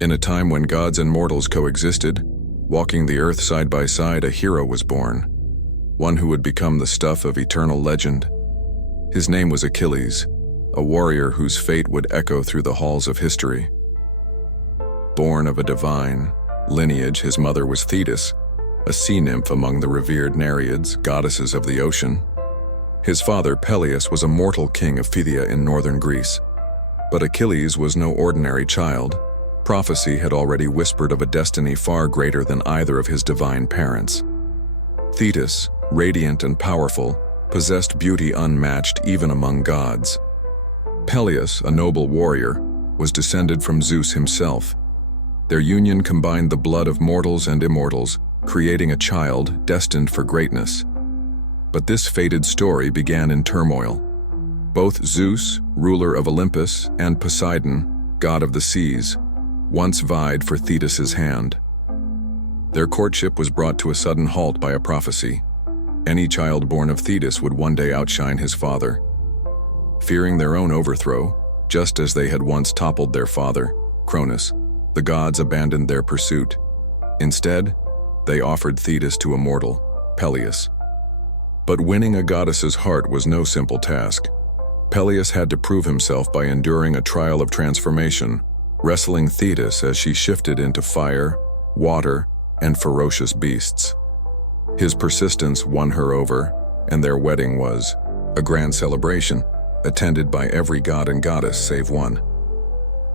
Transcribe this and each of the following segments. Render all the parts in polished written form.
In a time when gods and mortals coexisted, walking the earth side by side, a hero was born, one who would become the stuff of eternal legend. His name was Achilles, a warrior whose fate would echo through the halls of history. Born of a divine lineage, his mother was Thetis, a sea nymph among the revered Nereids, goddesses of the ocean. His father, Peleus, was a mortal king of Phthia in northern Greece. But Achilles was no ordinary child. Prophecy had already whispered of a destiny far greater than either of his divine parents. Thetis, radiant and powerful, possessed beauty unmatched even among gods. Peleus, a noble warrior, was descended from Zeus himself. Their union combined the blood of mortals and immortals, creating a child destined for greatness. But this fated story began in turmoil. Both Zeus, ruler of Olympus, and Poseidon, god of the seas, once vied for Thetis's hand. Their courtship was brought to a sudden halt by a prophecy. Any child born of Thetis would one day outshine his father. Fearing their own overthrow, just as they had once toppled their father, Cronus, the gods abandoned their pursuit. Instead, they offered Thetis to a mortal, Peleus. But winning a goddess's heart was no simple task. Peleus had to prove himself by enduring a trial of transformation, wrestling Thetis as she shifted into fire, water, and ferocious beasts. His persistence won her over, and their wedding was a grand celebration, attended by every god and goddess save one.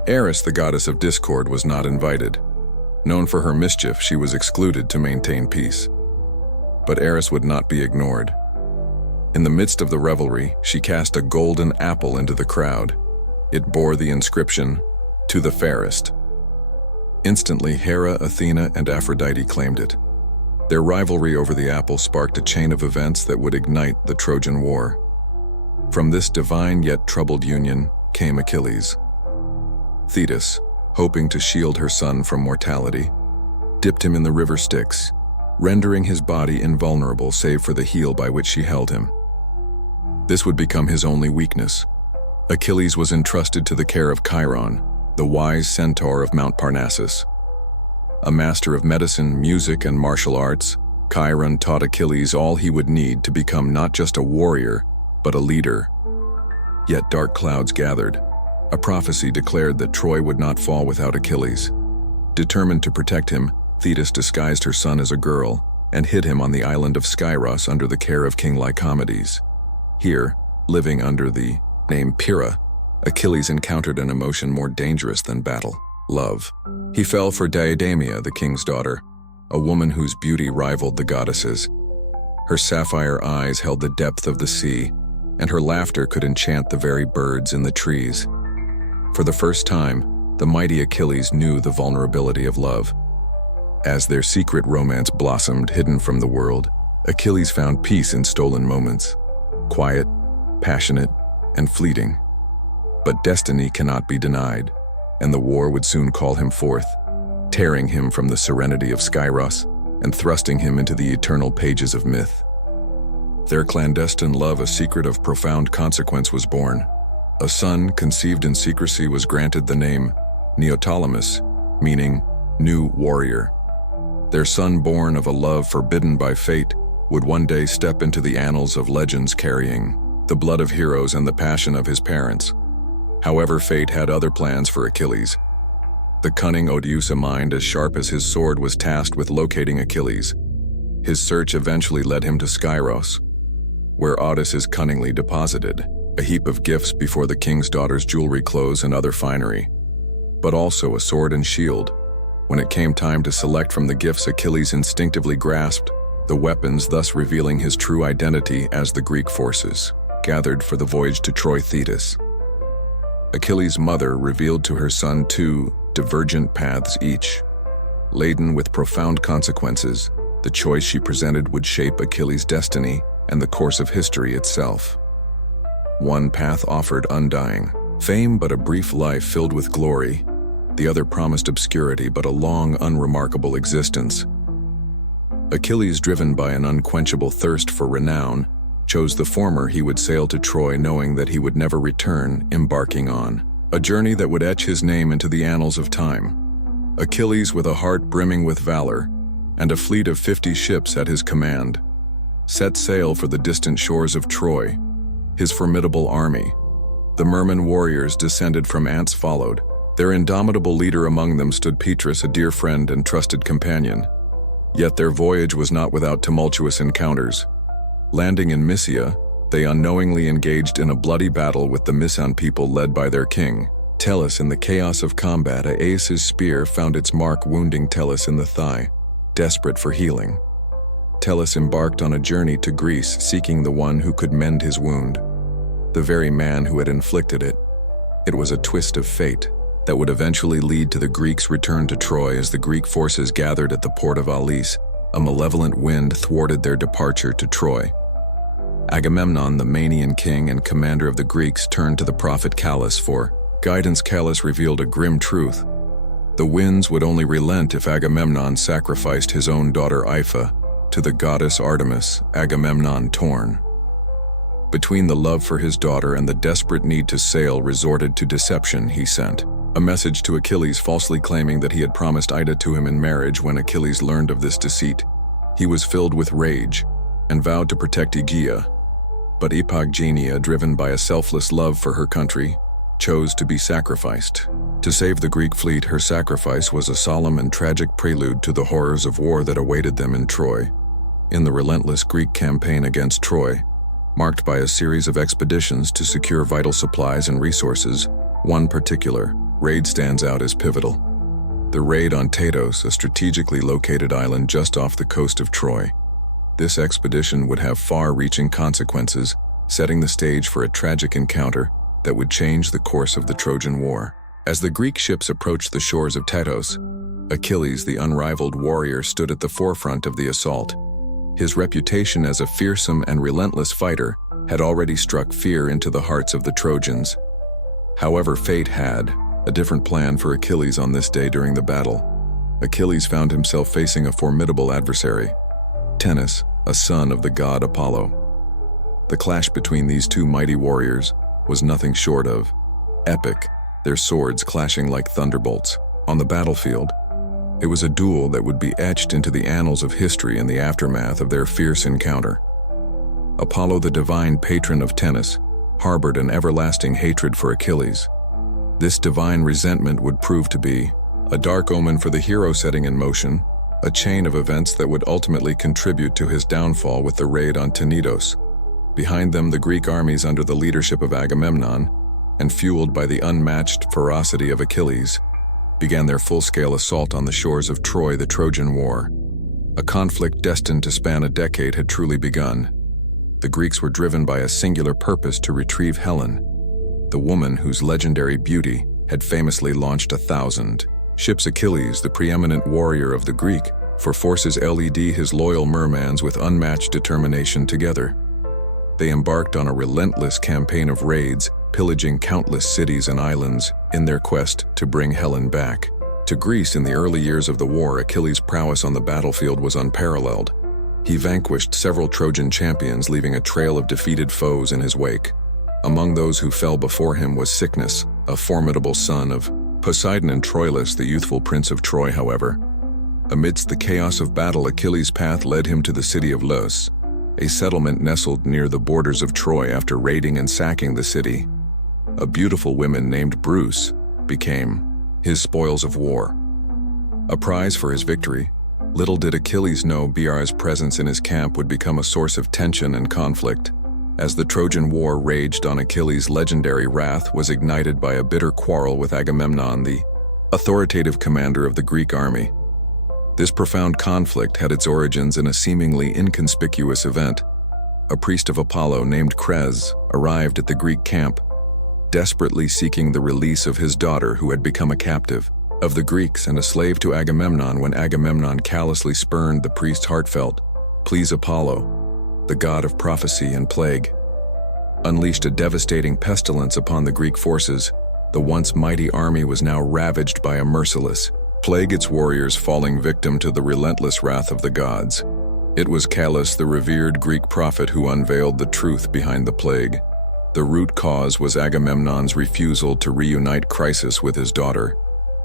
Eris, the goddess of discord, was not invited. Known for her mischief, she was excluded to maintain peace. But Eris would not be ignored. In the midst of the revelry, she cast a golden apple into the crowd. It bore the inscription, "To the fairest." Instantly, Hera, Athena, and Aphrodite claimed it. Their rivalry over the apple sparked a chain of events that would ignite the Trojan War. From this divine yet troubled union came Achilles. Thetis, hoping to shield her son from mortality, dipped him in the river Styx, rendering his body invulnerable save for the heel by which she held him. This would become his only weakness. Achilles was entrusted to the care of Chiron, the wise centaur of Mount Parnassus. A master of medicine, music, and martial arts, Chiron taught Achilles all he would need to become not just a warrior, but a leader. Yet dark clouds gathered. A prophecy declared that Troy would not fall without Achilles. Determined to protect him, Thetis disguised her son as a girl and hid him on the island of Skyros under the care of King Lycomedes. Here, living under the name Pyrrha, Achilles encountered an emotion more dangerous than battle: love. He fell for Deidameia, the king's daughter, a woman whose beauty rivaled the goddesses. Her sapphire eyes held the depth of the sea, and her laughter could enchant the very birds in the trees. For the first time, the mighty Achilles knew the vulnerability of love. As their secret romance blossomed hidden from the world, Achilles found peace in stolen moments, quiet, passionate, and fleeting. But destiny cannot be denied, and the war would soon call him forth, tearing him from the serenity of Skyros and thrusting him into the eternal pages of myth. Their clandestine love, a secret of profound consequence, was born. A son conceived in secrecy was granted the name Neoptolemus, meaning new warrior. Their son, born of a love forbidden by fate, would one day step into the annals of legends carrying the blood of heroes and the passion of his parents. However, fate had other plans for Achilles. The cunning Odysseus, a mind as sharp as his sword, was tasked with locating Achilles. His search eventually led him to Skyros, where Odysseus is cunningly deposited, a heap of gifts before the king's daughter's jewelry, clothes, and other finery, but also a sword and shield. When it came time to select from the gifts, Achilles instinctively grasped the weapons, thus revealing his true identity as the Greek forces gathered for the voyage to Troy. Thetis, Achilles' mother, revealed to her son two divergent paths each. Laden with profound consequences, the choice she presented would shape Achilles' destiny and the course of history itself. One path offered undying fame but a brief life filled with glory. The other promised obscurity but a long, unremarkable existence. Achilles, driven by an unquenchable thirst for renown, chose the former. He would sail to Troy knowing that he would never return, embarking on a journey that would etch his name into the annals of time. Achilles, with a heart brimming with valor, and a fleet of 50 ships at his command, set sail for the distant shores of Troy. His formidable army, the Merman warriors descended from ants, followed. Their indomitable leader among them stood Patroclus, a dear friend and trusted companion. Yet their voyage was not without tumultuous encounters. Landing in Mysia, they unknowingly engaged in a bloody battle with the Mysan people led by their king. Tellus, in the chaos of combat, Aeacus' spear found its mark, wounding Tellus in the thigh. Desperate for healing, Tellus embarked on a journey to Greece, seeking the one who could mend his wound, the very man who had inflicted it. It was a twist of fate that would eventually lead to the Greeks' return to Troy. As the Greek forces gathered at the port of Aulis, a malevolent wind thwarted their departure to Troy. Agamemnon, the Manian king and commander of the Greeks, turned to the prophet Calus for guidance. Calus revealed a grim truth. The winds would only relent if Agamemnon sacrificed his own daughter Ipha to the goddess Artemis. Agamemnon, torn between the love for his daughter and the desperate need to sail, resorted to deception. He sent a message to Achilles, falsely claiming that he had promised Ida to him in marriage. When Achilles learned of this deceit, he was filled with rage and vowed to protect Aegea. But Iphigenia, driven by a selfless love for her country, chose to be sacrificed. To save the Greek fleet, her sacrifice was a solemn and tragic prelude to the horrors of war that awaited them in Troy. In the relentless Greek campaign against Troy, marked by a series of expeditions to secure vital supplies and resources, one particular raid stands out as pivotal. The raid on Pathos, a strategically located island just off the coast of Troy. This expedition would have far-reaching consequences, setting the stage for a tragic encounter that would change the course of the Trojan War. As the Greek ships approached the shores of Pathos, Achilles, the unrivaled warrior, stood at the forefront of the assault. His reputation as a fearsome and relentless fighter had already struck fear into the hearts of the Trojans. However, fate had a different plan for Achilles on this day. During the battle, Achilles found himself facing a formidable adversary, Tennis, a son of the god Apollo. The clash between these two mighty warriors was nothing short of epic, their swords clashing like thunderbolts. On the battlefield, it was a duel that would be etched into the annals of history in the aftermath of their fierce encounter. Apollo, the divine patron of tennis, harbored an everlasting hatred for Achilles. This divine resentment would prove to be a dark omen for the hero, setting in motion a chain of events that would ultimately contribute to his downfall with the raid on Tenedos. Behind them, the Greek armies under the leadership of Agamemnon, and fueled by the unmatched ferocity of Achilles, began their full-scale assault on the shores of Troy. The Trojan War, a conflict destined to span a decade, had truly begun. The Greeks were driven by a singular purpose: to retrieve Helen, the woman whose legendary beauty had famously launched 1,000 ships. Achilles, the preeminent warrior of the Greek, for forces led his loyal mermans with unmatched determination. Together, they embarked on a relentless campaign of raids, pillaging countless cities and islands in their quest to bring Helen back to Greece. In the early years of the war, Achilles' prowess on the battlefield was unparalleled. He vanquished several Trojan champions, leaving a trail of defeated foes in his wake. Among those who fell before him was Cycnus, a formidable son of Poseidon, and Troilus, the youthful prince of Troy. However, amidst the chaos of battle, Achilles' path led him to the city of Los, a settlement nestled near the borders of Troy. After raiding and sacking the city, a beautiful woman named Bruce became his spoils of war, a prize for his victory. Little did Achilles know Bruce's presence in his camp would become a source of tension and conflict. As the Trojan War raged on, Achilles' legendary wrath was ignited by a bitter quarrel with Agamemnon, the authoritative commander of the Greek army. This profound conflict had its origins in a seemingly inconspicuous event. A priest of Apollo named Cres arrived at the Greek camp, desperately seeking the release of his daughter, who had become a captive of the Greeks and a slave to Agamemnon. When Agamemnon callously spurned the priest's heartfelt pleas, Apollo, the god of prophecy and plague, unleashed a devastating pestilence upon the Greek forces. The once mighty army was now ravaged by a merciless plague, its warriors falling victim to the relentless wrath of the gods. It was Calus, the revered Greek prophet, who unveiled the truth behind the plague. The root cause was Agamemnon's refusal to reunite Chrysis with his daughter.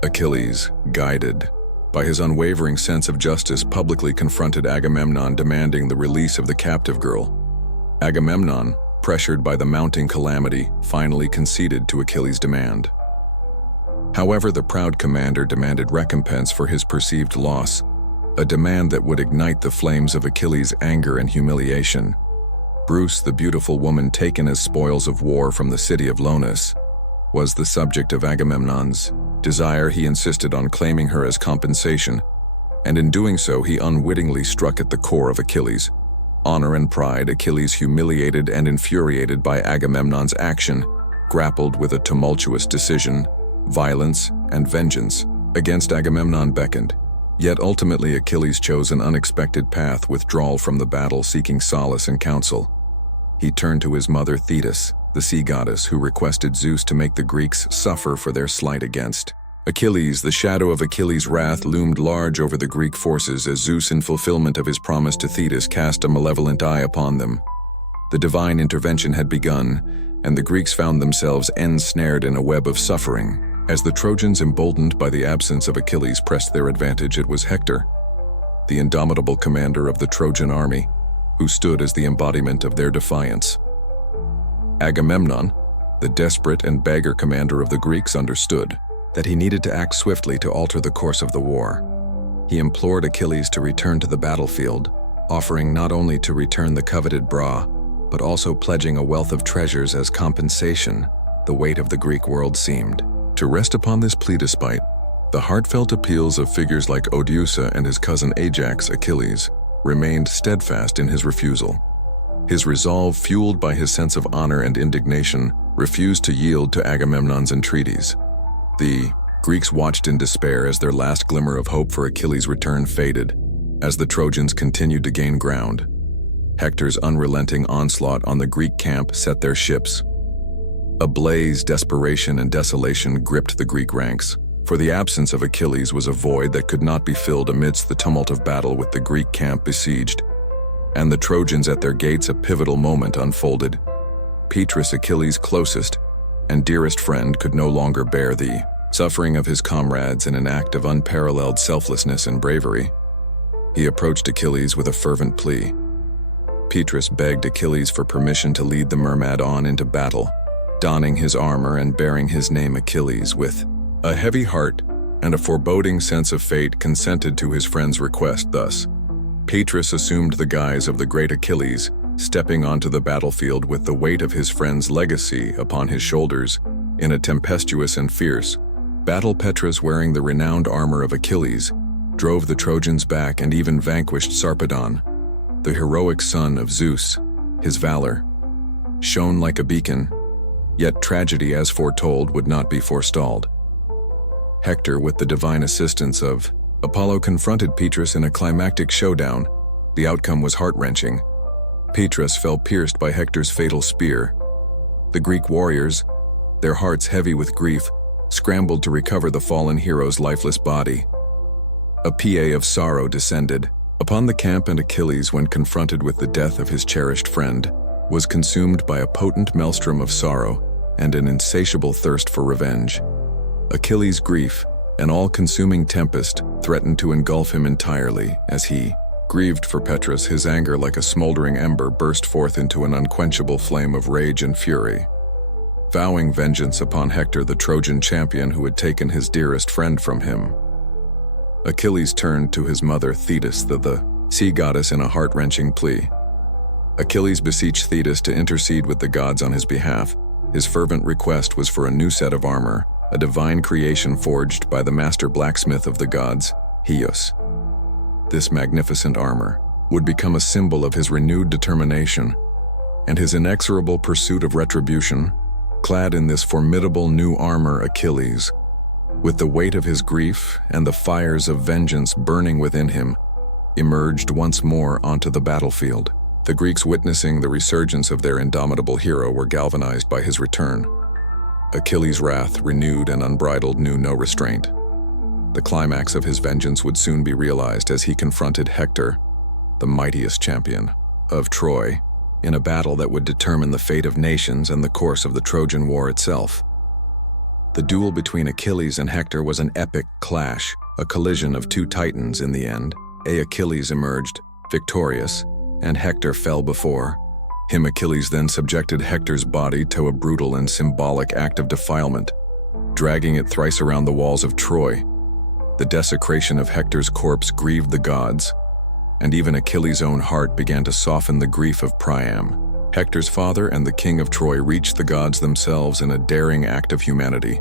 Achilles, guided by his unwavering sense of justice, publicly confronted Agamemnon, demanding the release of the captive girl. Agamemnon, pressured by the mounting calamity, finally conceded to Achilles' demand. However, the proud commander demanded recompense for his perceived loss, a demand that would ignite the flames of Achilles' anger and humiliation. Bruce, the beautiful woman taken as spoils of war from the city of Lonis, was the subject of Agamemnon's desire. He insisted on claiming her as compensation, and in doing so he unwittingly struck at the core of Achilles' honor and pride. Achilles, humiliated and infuriated by Agamemnon's action, grappled with a tumultuous decision. Violence and vengeance against Agamemnon beckoned. Yet ultimately Achilles chose an unexpected path: withdrawal from the battle, seeking solace and counsel. He turned to his mother Thetis, the sea goddess, who requested Zeus to make the Greeks suffer for their slight against Achilles. The shadow of Achilles' wrath loomed large over the Greek forces as Zeus, in fulfillment of his promise to Thetis, cast a malevolent eye upon them. The divine intervention had begun, and the Greeks found themselves ensnared in a web of suffering. As the Trojans, emboldened by the absence of Achilles, pressed their advantage, it was Hector, the indomitable commander of the Trojan army, who stood as the embodiment of their defiance. Agamemnon, the desperate and beggar commander of the Greeks, understood that he needed to act swiftly to alter the course of the war. He implored Achilles to return to the battlefield, offering not only to return the coveted bra, but also pledging a wealth of treasures as compensation. The weight of the Greek world seemed to rest upon this plea. Despite the heartfelt appeals of figures like Odysseus and his cousin Ajax, Achilles remained steadfast in his refusal. His resolve, fueled by his sense of honor and indignation, refused to yield to Agamemnon's entreaties. The Greeks watched in despair as their last glimmer of hope for Achilles' return faded. As the Trojans continued to gain ground, Hector's unrelenting onslaught on the Greek camp set their ships ablaze. Desperation and desolation gripped the Greek ranks, for the absence of Achilles was a void that could not be filled. Amidst the tumult of battle, with the Greek camp besieged and the Trojans at their gates, a pivotal moment unfolded. Patroclus, Achilles' closest and dearest friend, could no longer bear the suffering of his comrades. In an act of unparalleled selflessness and bravery, he approached Achilles with a fervent plea. Patroclus begged Achilles for permission to lead the Merman on into battle. Donning his armor and bearing his name, Achilles, with a heavy heart and a foreboding sense of fate, consented to his friend's request. Thus, Patroclus assumed the guise of the great Achilles, stepping onto the battlefield with the weight of his friend's legacy upon his shoulders. In a tempestuous and fierce battle, Patroclus, wearing the renowned armor of Achilles, drove the Trojans back and even vanquished Sarpedon, the heroic son of Zeus. His valor shone like a beacon, yet tragedy, as foretold, would not be forestalled. Hector, with the divine assistance of Apollo, confronted Patroclus in a climactic showdown. The outcome was heart-wrenching. Patroclus fell pierced by Hector's fatal spear. The Greek warriors, their hearts heavy with grief, scrambled to recover the fallen hero's lifeless body. A paean of sorrow descended upon the camp, and Achilles, when confronted with the death of his cherished friend, was consumed by a potent maelstrom of sorrow and an insatiable thirst for revenge. Achilles' grief, an all-consuming tempest, threatened to engulf him entirely. As he grieved for Patroclus, his anger, like a smoldering ember, burst forth into an unquenchable flame of rage and fury. Vowing vengeance upon Hector, the Trojan champion who had taken his dearest friend from him, Achilles turned to his mother Thetis, the sea goddess, in a heart-wrenching plea. Achilles beseeched Thetis to intercede with the gods on his behalf. His fervent request was for a new set of armor, a divine creation forged by the master blacksmith of the gods, Helios. This magnificent armor would become a symbol of his renewed determination and his inexorable pursuit of retribution. Clad in this formidable new armor, Achilles, with the weight of his grief and the fires of vengeance burning within him, emerged once more onto the battlefield. The Greeks, witnessing the resurgence of their indomitable hero, were galvanized by his return. Achilles' wrath, renewed and unbridled, knew no restraint. The climax of his vengeance would soon be realized as he confronted Hector, the mightiest champion of Troy, in a battle that would determine the fate of nations and the course of the Trojan War itself. The duel between Achilles and Hector was an epic clash, a collision of two titans in the end. Achilles emerged, victorious, and Hector fell before him. Achilles then subjected Hector's body to a brutal and symbolic act of defilement, dragging it thrice around the walls of Troy. The desecration of Hector's corpse grieved the gods, and even Achilles' own heart began to soften the grief of Priam. Hector's father and the king of Troy reached the gods themselves in a daring act of humanity.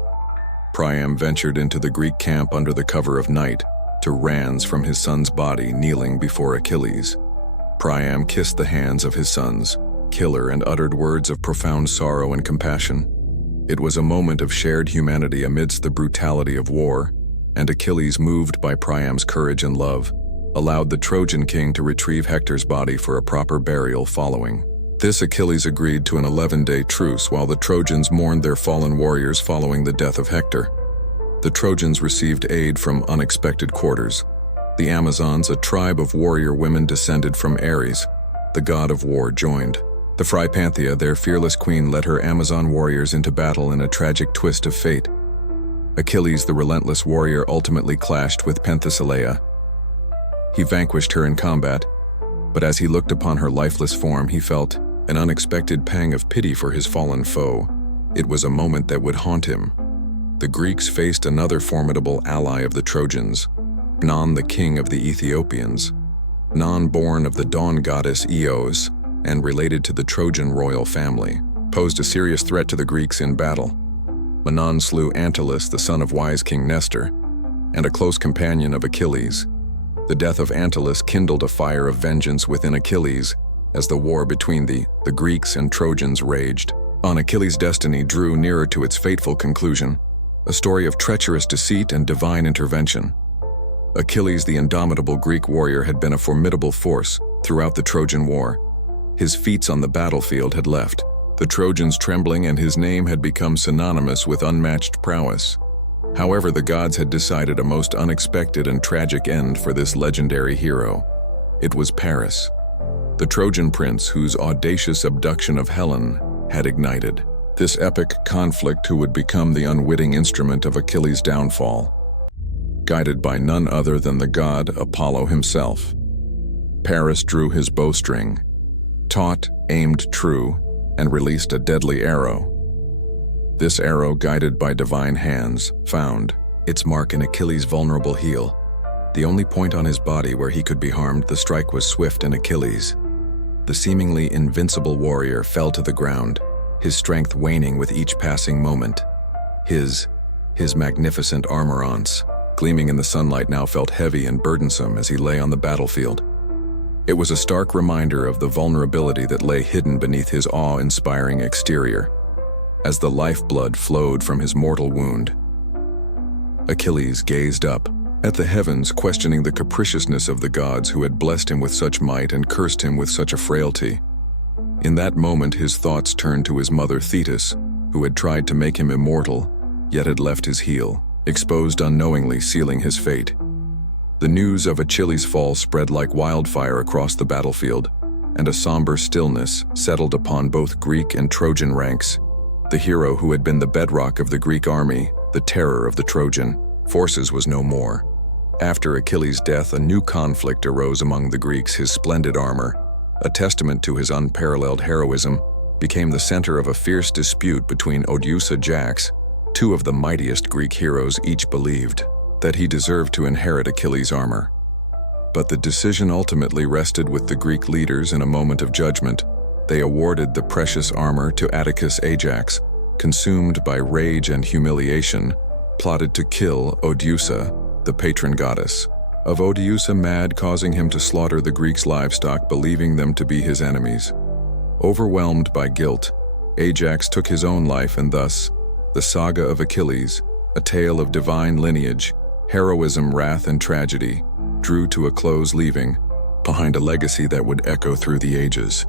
Priam ventured into the Greek camp under the cover of night to ransom from his son's body, kneeling before Achilles. Priam kissed the hands of his son's killer and uttered words of profound sorrow and compassion. It was a moment of shared humanity amidst the brutality of war, and Achilles, moved by Priam's courage and love, allowed the Trojan king to retrieve Hector's body for a proper burial following. This Achilles agreed to an 11-day truce while the Trojans mourned their fallen warriors following the death of Hector. The Trojans received aid from unexpected quarters. The Amazons, a tribe of warrior women descended from Ares, the god of war, joined. The Phrypanthia, their fearless queen, led her Amazon warriors into battle in a tragic twist of fate. Achilles, the relentless warrior, ultimately clashed with Penthesilea. He vanquished her in combat, but as he looked upon her lifeless form, he felt an unexpected pang of pity for his fallen foe. It was a moment that would haunt him. The Greeks faced another formidable ally of the Trojans, Non, the king of the Ethiopians. Non, born of the dawn goddess Eos and related to the Trojan royal family, posed a serious threat to the Greeks in battle. Manon slew Antyllus, the son of wise King Nestor, and a close companion of Achilles. The death of Antyllus kindled a fire of vengeance within Achilles as the war between the Greeks and Trojans raged. Achilles' destiny drew nearer to its fateful conclusion, a story of treacherous deceit and divine intervention. Achilles, the indomitable Greek warrior, had been a formidable force throughout the Trojan War. His feats on the battlefield had left the Trojans trembling, and his name had become synonymous with unmatched prowess. However, the gods had decided a most unexpected and tragic end for this legendary hero. It was Paris, the Trojan prince whose audacious abduction of Helen had ignited this epic conflict, who would become the unwitting instrument of Achilles' downfall. Guided by none other than the god Apollo himself, Paris drew his bowstring, taut, aimed true, and released a deadly arrow. This arrow, guided by divine hands, found its mark in Achilles' vulnerable heel. The only point on his body where he could be harmed, the strike was swift and Achilles, the seemingly invincible warrior, fell to the ground, his strength waning with each passing moment. His magnificent armorance, gleaming in the sunlight, now felt heavy and burdensome as he lay on the battlefield. It was a stark reminder of the vulnerability that lay hidden beneath his awe-inspiring exterior. As the lifeblood flowed from his mortal wound, Achilles gazed up at the heavens, questioning the capriciousness of the gods who had blessed him with such might and cursed him with such a frailty. In that moment, his thoughts turned to his mother Thetis, who had tried to make him immortal, yet had left his heel exposed unknowingly, sealing his fate. The news of Achilles' fall spread like wildfire across the battlefield, and a somber stillness settled upon both Greek and Trojan ranks. The hero who had been the bedrock of the Greek army, the terror of the Trojan forces, was no more. After Achilles' death, a new conflict arose among the Greeks. His splendid armor, a testament to his unparalleled heroism, became the center of a fierce dispute between Odysseus and Jax, two of the mightiest Greek heroes. Each believed that he deserved to inherit Achilles' armor. But the decision ultimately rested with the Greek leaders. In a moment of judgment, they awarded the precious armor to Atticus. Ajax, consumed by rage and humiliation, plotted to kill Odysseus, the patron goddess of Odysseus, mad, causing him to slaughter the Greeks' livestock, believing them to be his enemies. Overwhelmed by guilt, Ajax took his own life, and thus, the saga of Achilles, a tale of divine lineage, heroism, wrath, and tragedy, drew to a close, leaving behind a legacy that would echo through the ages.